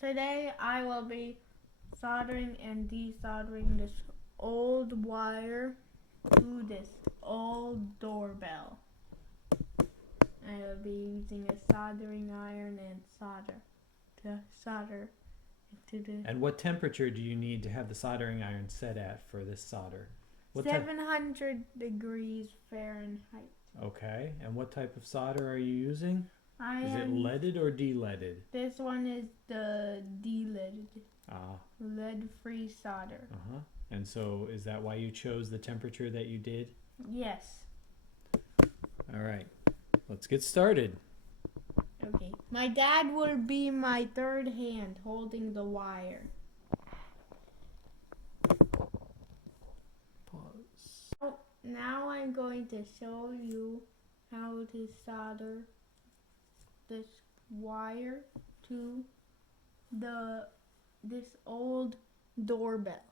Today I will be soldering and desoldering this old wire to this old doorbell. I will be using a soldering iron and solder to solder into the And what temperature do you need to have the soldering iron set at for this solder? 700 degrees Fahrenheit. Okay, and what type of solder are you using? Is it am leaded or de-leaded? This one is the de-leaded, Ah, lead-free solder. uh-huh. And so is that why you chose the temperature that you did? Yes. All right, let's get started. Okay. My dad will be my third hand holding the wire. Pause. Now I'm going to show you how to solder this wire to this old doorbell.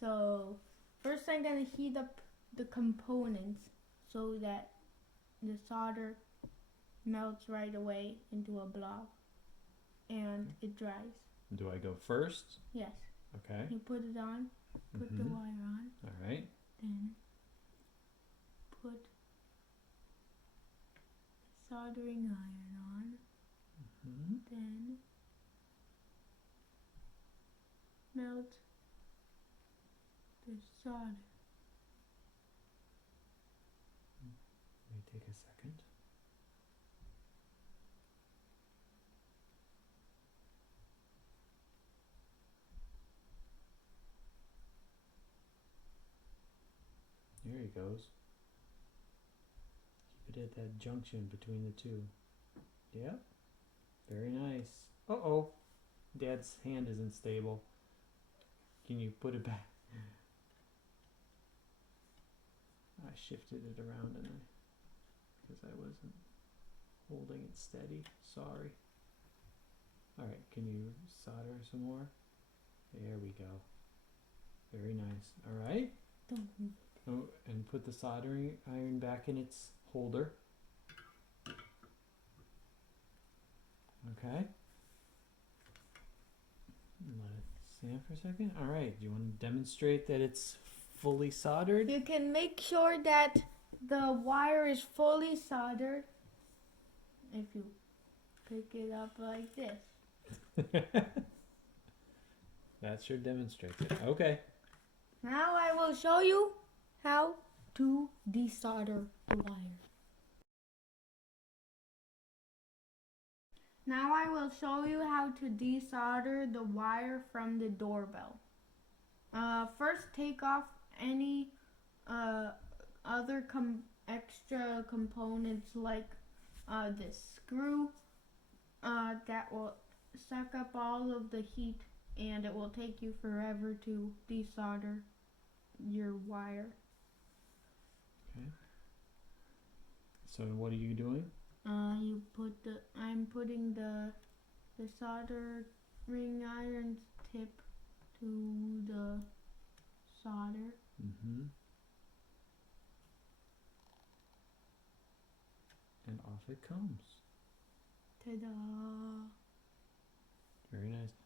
So first I'm going to heat up the components so that the solder melts right away into a blob and it dries. Do I go first? Yes. Okay. You put it on, put the wire on, All right. then put the soldering iron on, then melt the solder. May take a second. There he goes. Keep it at that junction between the two. Yep. Very nice. Uh-oh. Dad's hand isn't stable. Can you put it back? I shifted it around and because I wasn't holding it steady. Sorry. All right, can you solder some more? There we go. Very nice. All right. Oh, and put the soldering iron back in its holder. Okay. Let it stand for a second. All right. Do you want to demonstrate that it's fully soldered? You can make sure that the wire is fully soldered if you pick it up like this. That sure demonstrates it. Okay. Now I will show you how to desolder the wire. Now I will show you how to desolder the wire from the doorbell. First take off any other extra components like this screw that will suck up all of the heat and it will take you forever to desolder your wire. Okay. So what are you doing? I'm putting the soldering iron tip to the solder. And off it comes. Ta-da! Very nice.